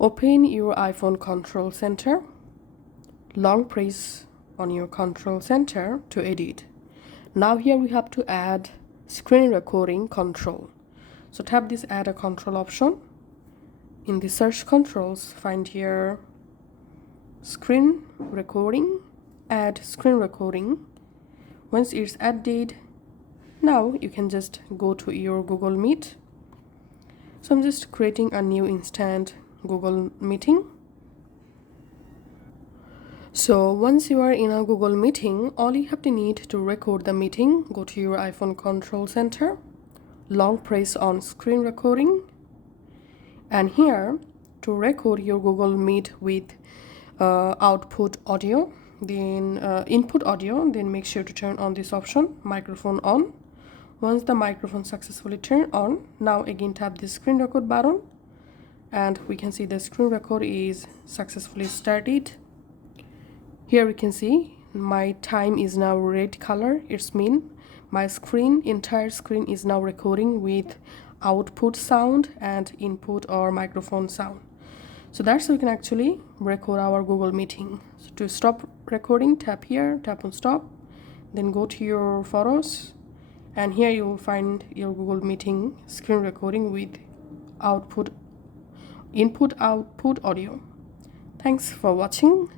Open your iPhone control center. Long press on your control center to edit. Now here we have to add screen recording control. So tap this add a control option. In the search controls, find here screen recording, add screen recording. Once it's added, now you can just go to your Google Meet. So I'm just creating a new instant Google meeting. So once you are in a Google meeting, all you have to need to record the meeting, go to your iPhone control center, long press on screen recording, and here to record your Google Meet with output audio, then input audio, then make sure to turn on this option, microphone on. Once the microphone successfully turned on, now again tap the screen record button, and we can see the screen record is successfully started. Here we can see my time is now red color. It's mean my entire screen is now recording with output sound and input or microphone sound. So that's how we can actually record our Google meeting. So to stop recording, tap here, tap on stop, then go to your photos, and here you will find your Google meeting screen recording with input output audio. Thanks for watching.